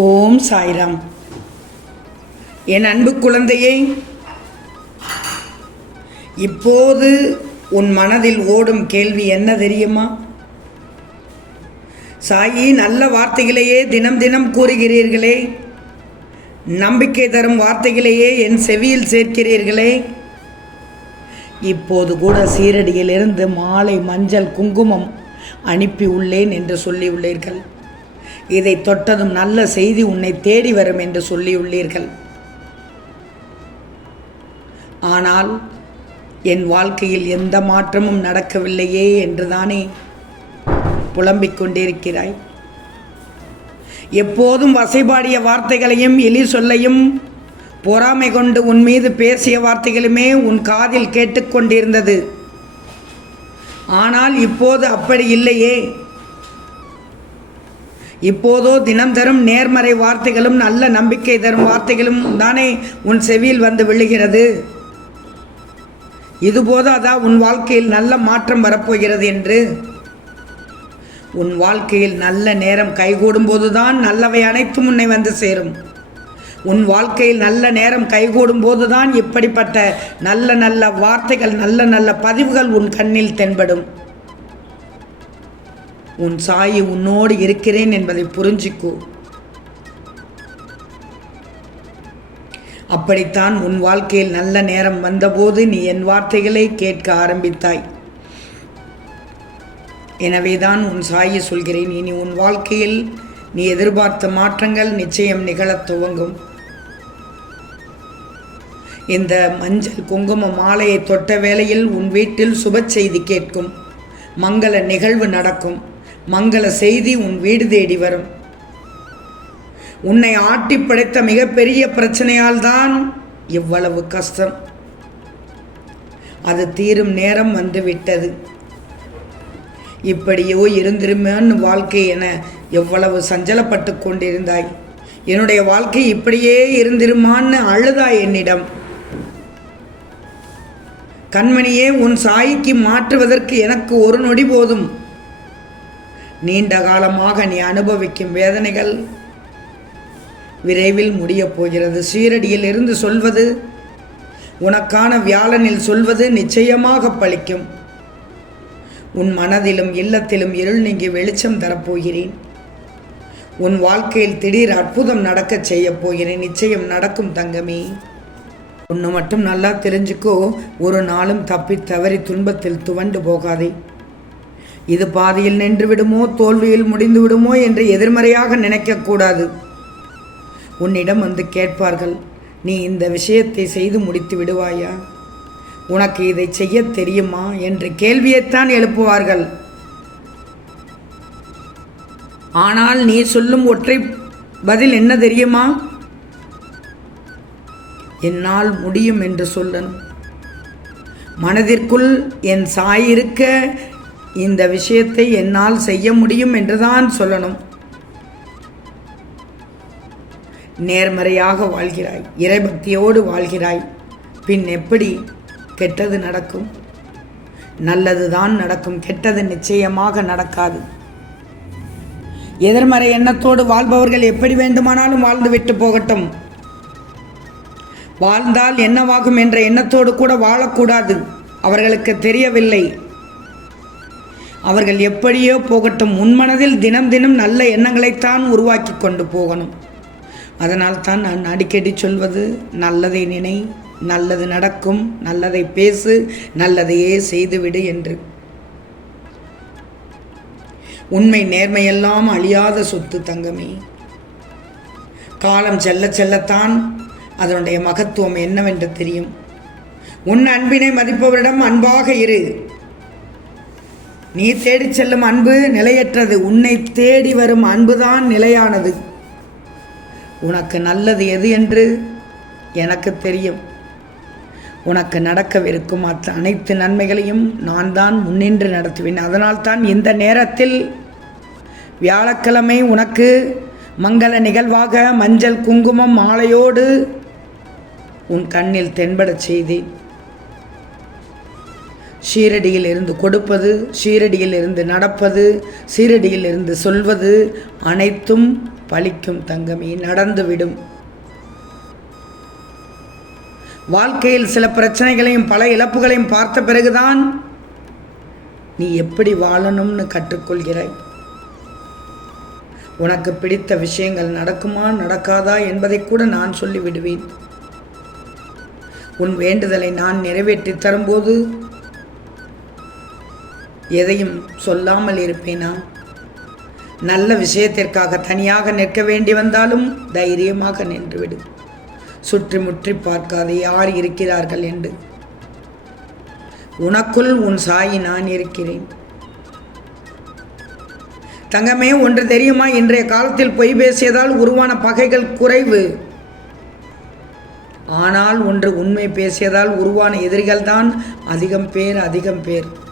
ஓம் சாய்ராம். என் அன்பு குழந்தையே இப்போது உன் மனதில் ஓடும் கேள்வி என்ன தெரியுமா? சாயி நல்ல வார்த்தைகளையே தினம் தினம் கூறுகிறீர்களே. நம்பிக்கை தரும் வார்த்தைகளையே என் செவியில் சேர்க்கிறீர்களே. இப்போது கூட சீரடியிலிருந்து மாலை மஞ்சள் குங்குமம் அனுப்பி உள்ளேன் என்று சொல்லி உள்ளீர்கள் இதை தொட்டதும் நல்ல செய்தி உன்னை தேடி வரும் என்று சொல்லியுள்ளீர்கள். ஆனால் என் வாழ்க்கையில் எந்த மாற்றமும் நடக்கவில்லையே என்றுதானே புலம்பிக் கொண்டிருக்கிறாய். எப்போதும் வசைபாடிய வார்த்தைகளையும் எலி சொல்லையும் பொறாமை கொண்டு உன் மீது பேசிய வார்த்தைகளுமே உன் காதில் கேட்டுக்கொண்டிருந்தது ஆனால் இப்போது அப்படி இல்லையே. இப்போதோ தினம் தரும் நேர்மறை வார்த்தைகளும் நல்ல நம்பிக்கை தரும் வார்த்தைகளும் தானே உன் செவியில் வந்து விழுகிறது. இது அதான் உன் வாழ்க்கையில் நல்ல மாற்றம் வரப்போகிறது என்று. உன் வாழ்க்கையில் நல்ல நேரம் கைகூடும் போதுதான் நல்லவை அனைத்தும் உன்னை வந்து சேரும். உன் வாழ்க்கையில் நல்ல நேரம் கைகூடும் போதுதான் இப்படிப்பட்ட நல்ல நல்ல வார்த்தைகள் நல்ல நல்ல பதிவுகள் உன் கண்ணில் தென்படும். உன் சாயி உன்னோடு இருக்கிறேன் என்பதை புரிஞ்சிக்கோ. அப்படித்தான் உன் வாழ்க்கையில் நல்ல நேரம் வந்தபோது நீ என் வார்த்தைகளை கேட்க ஆரம்பித்தாய். எனவேதான் உன் சாயை சொல்கிறேன். இனி உன் வாழ்க்கையில் நீ எதிர்பார்த்த மாற்றங்கள் நிச்சயம் நிகழத் துவங்கும். இந்த மஞ்சள் குங்கும மாலையை தொட்ட வேளையில் உன் வீட்டில் சுப செய்தி கேட்கும். மங்கள நிகழ்வு நடக்கும். மங்கள செய்தி உன் வீடு தேடி வரும். உன்னை ஆட்டி படைத்த மிகப்பெரிய பிரச்சனையால் தான் இவ்வளவு கஷ்டம். அது தீரும் நேரம் வந்து விட்டது. இப்படியோ இருந்திருமேன்னு வாழ்க்கை என எவ்வளவு சஞ்சலப்பட்டு கொண்டிருந்தாய். என்னுடைய வாழ்க்கை இப்படியே இருந்திருமான்னு அழுதாய் என்னிடம். கண்மணியே உன் சாய்க்கு மாற்றுவதற்கு எனக்கு ஒரு நொடி போதும். நீண்ட காலமாக நீ அனுபவிக்கும் வேதனைகள் விரைவில் முடியப் போகிறது. சீரடியில் இருந்து சொல்வது உனக்கான வியாழனில் சொல்வது நிச்சயமாக பழிக்கும். உன் மனதிலும் இல்லத்திலும் இருள் நீங்கி வெளிச்சம் தரப்போகிறேன். உன் வாழ்க்கையில் திடீர் அற்புதம் நடக்கச் செய்யப் போகிறேன். நிச்சயம் நடக்கும் தங்கமே. ஒன்று மட்டும் நல்லா தெரிஞ்சுக்கோ ஒரு நாளும் தப்பி தவறி துன்பத்தில் துவண்டு போகாதே. இது பாதியில் நின்று விடுமோ தோல்வியில் முடிந்து விடுமோ என்று எதிர்மறையாக நினைக்கக்கூடாது. உன்னிடம் வந்து கேட்பார்கள் நீ இந்த விஷயத்தை செய்து முடித்து விடுவாயா? உனக்கு இதை செய்ய தெரியுமா? என்று கேள்வியைத்தான் எழுப்புவார்கள். ஆனால் நீ சொல்லும் ஒற்றை பதில் என்ன தெரியுமா? என்னால் முடியும் என்று சொல்லன் மனதிற்குள் என் சாய் இருக்க இந்த விஷயத்தை என்னால் செய்ய முடியும் என்றுதான் சொல்லணும். நேர்மறையாக வாழ்கிறாய் இறைபக்தியோடு வாழ்கிறாய். பின் எப்படி கெட்டது நடக்கும்? நல்லது தான் நடக்கும் கெட்டது நிச்சயமாக நடக்காது. எதிர்மறை எண்ணத்தோடு வாழ்பவர்கள் எப்படி வேண்டுமானாலும் வாழ்ந்து விட்டு போகட்டும். வாழ்ந்தால் என்னவாகும் என்ற எண்ணத்தோடு கூட வாழக்கூடாது. அவர்களுக்கு தெரியவில்லை. அவர்கள் எப்படியோ போகட்டும் உன்மனதில் தினம் தினம் நல்ல எண்ணங்களைத்தான் உருவாக்கி கொண்டு போகணும். அதனால் தான் நான் அடிக்கடி சொல்வது நல்லதை நினை நல்லது நடக்கும் நல்லதை பேசு நல்லதையே செய்துவிடு என்று. உண்மை நேர்மையெல்லாம் அழியாத சொத்து தங்கமே. காலம் செல்ல செல்லத்தான் அதனுடைய மகத்துவம் என்னவென்று தெரியும். உன் அன்பினை மதிப்பவரிடம் அன்பாக இரு. நீ தேடிச் செல்லும் அன்பு நிலையற்றது. உன்னை தேடி வரும் அன்புதான் நிலையானது. உனக்கு நல்லது எது என்று எனக்கு தெரியும். உனக்கு நடக்கவிருக்கும் அத்த அனைத்து நன்மைகளையும் நான் தான் முன்னின்று நடத்துவேன். அதனால் தான் இந்த நேரத்தில் வியாழக்கிழமை உனக்கு மங்கள நிகழ்வாக மஞ்சள் குங்குமம் மாலையோடு உன் கண்ணில் தென்படச் செய்தேன். ஷீரடியில் இருந்து கொடுப்பது ஷீரடியில் இருந்து நடப்பது ஷீரடியில் இருந்து சொல்வது அனைத்தும் பலிக்கும் தங்கமே நடந்துவிடும். வாழ்க்கையில் சில பிரச்சனைகளையும் பல இழப்புகளையும் பார்த்த பிறகுதான் நீ எப்படி வாழணும்னு கற்றுக்கொள்கிறாய்? உனக்கு பிடித்த விஷயங்கள் நடக்குமா நடக்காதா என்பதை கூட நான் சொல்லிவிடுவேன். உன் வேண்டுதலை நான் நிறைவேற்றி தரும்போது எதையும் சொல்லாமல் இருப்பேனா? நல்ல விஷயத்திற்காக தனியாக நிற்க வேண்டி வந்தாலும் தைரியமாக நின்றுவிடு. சுற்றி முற்றி பார்க்காது யார் இருக்கிறார்கள் என்று. உனக்குள் உன் சாயி நான் இருக்கிறேன். தங்கமே ஒன்று தெரியுமா? இன்றைய காலத்தில் பொய் பேசியதால் உருவான பகைகள் குறைவு. ஆனால் ஒன்று உண்மை பேசியதால் உருவான எதிரிகள் தான் அதிகம் பேர் அதிகம் பேர்.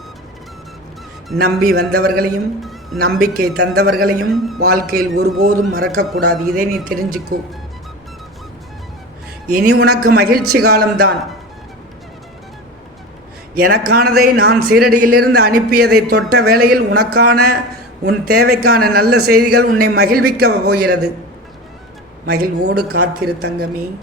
நம்பி வந்தவர்களையும் நம்பிக்கை தந்தவர்களையும் வாழ்க்கையில் ஒருபோதும் மறக்கக்கூடாது. இதை நீ தெரிஞ்சுக்கோ. இனி உனக்கு மகிழ்ச்சி காலம்தான். எனக்கானதை நான் சீரடியிலிருந்து அனுப்பியதை தொட்ட வேளையில் உனக்கான உன் தேவைக்கான நல்ல செய்திகள் உன்னை மகிழ்விக்க போகிறது. மகிழ்வோடு காத்திரு தங்கமே.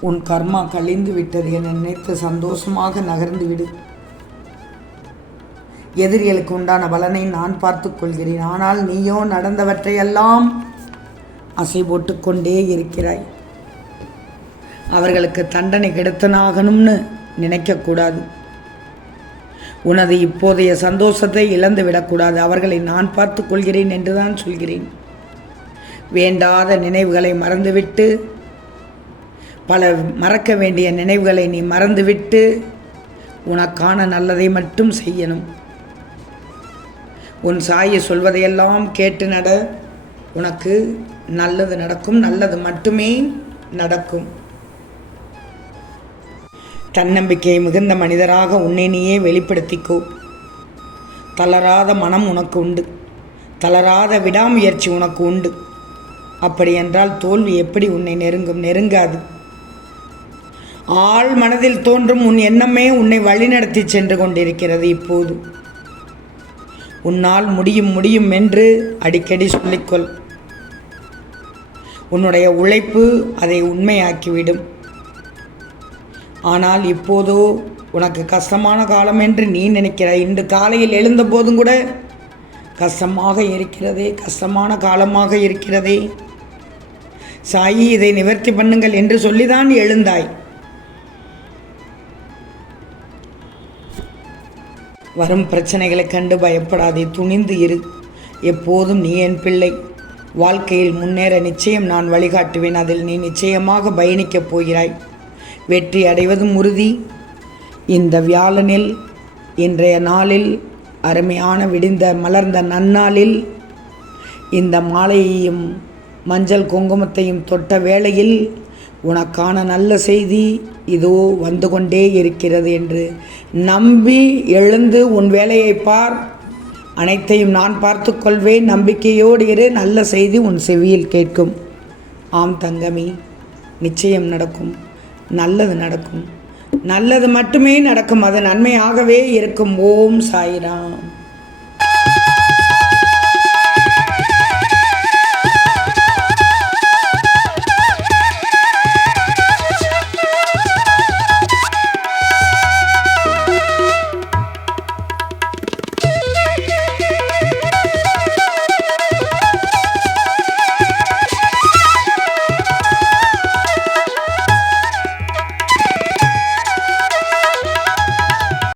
உன் கர்மா கழிந்து விட்டது என நினைத்து சந்தோஷமாக நகர்ந்து விடு. எதிரிகளுக்கு உண்டான பலனை நான் பார்த்து கொள்கிறேன். ஆனால் நீயோ நடந்தவற்றையெல்லாம் அசை போட்டுக்கொண்டே இருக்கிறாய். அவர்களுக்கு தண்டனை கிடைத்தனாகணும்னு நினைக்கக்கூடாது. உனது இப்போதைய சந்தோஷத்தை இழந்து விடக்கூடாது. அவர்களை நான் பார்த்து கொள்கிறேன் என்றுதான் சொல்கிறேன். வேண்டாத நினைவுகளை மறந்துவிட்டு பல மறக்க வேண்டிய நினைவுகளை நீ மறந்துவிட்டு உனக்கான நல்லதை மட்டும் செய்யணும். உன் சாயை சொல்வதையெல்லாம் கேட்டு நட. உனக்கு நல்லது நடக்கும் நல்லது மட்டுமே நடக்கும். தன்னம்பிக்கை மிகுந்த மனிதராக உன்னை நீயே வெளிப்படுத்திக்கோ. தளராத மனம் உனக்கு உண்டு. தளராத விடாமுயற்சி உனக்கு உண்டு. அப்படி என்றால் தோல்வி எப்படி உன்னை நெருங்கும் நெருங்காது. ஆள் மனதில் தோன்றும் உன் எண்ணமே உன்னை வழிநடத்தி சென்று கொண்டிருக்கிறது இப்போது. உன்னால் முடியும் முடியும் என்று அடிக்கடி சொல்லிக்கொள். உன்னுடைய உழைப்பு அதை உண்மையாக்கிவிடும். ஆனால் இப்போதோ உனக்கு கஷ்டமான காலம் என்று நீ நினைக்கிறாய். இன்று காலையில் எழுந்த போதும் கூட கஷ்டமாக இருக்கிறதே கஷ்டமான காலமாக இருக்கிறதே. சாயி இதை நிவர்த்தி பண்ணுங்கள் என்று சொல்லிதான் எழுந்தாய். வரும் பிரச்சனைகளை கண்டு பயப்படாதே துணிந்து இரு. எப்போதும் நீ என் பிள்ளை. வாழ்க்கையில் முன்னேற நிச்சயம் நான் வழிகாட்டுவேன். அதில் நீ நிச்சயமாக பயணிக்கப் போகிறாய். வெற்றி அடைவதும் உறுதி. இந்த வியாழனில் இன்றைய நாளில் அருமையான விடிந்த மலர்ந்த நன்னாளில் இந்த மாலையையும் மஞ்சள் குங்குமத்தையும் தொட்ட வேளையில் உனக்கான நல்ல செய்தி இதோ வந்து கொண்டே இருக்கிறது என்று நம்பி எழுந்து உன் வேலையை பார். அனைத்தையும் நான் பார்த்துக்கொள்வேன் நம்பிக்கையோடு இரு. நல்ல செய்தி உன் செவியில் கேட்கும். ஆம் தங்கமி நிச்சயம் நடக்கும். நல்லது நடக்கும். நல்லது மட்டுமே நடக்கும். அது நன்மையாகவே இருக்கும். ஓம் சாய்ராம்.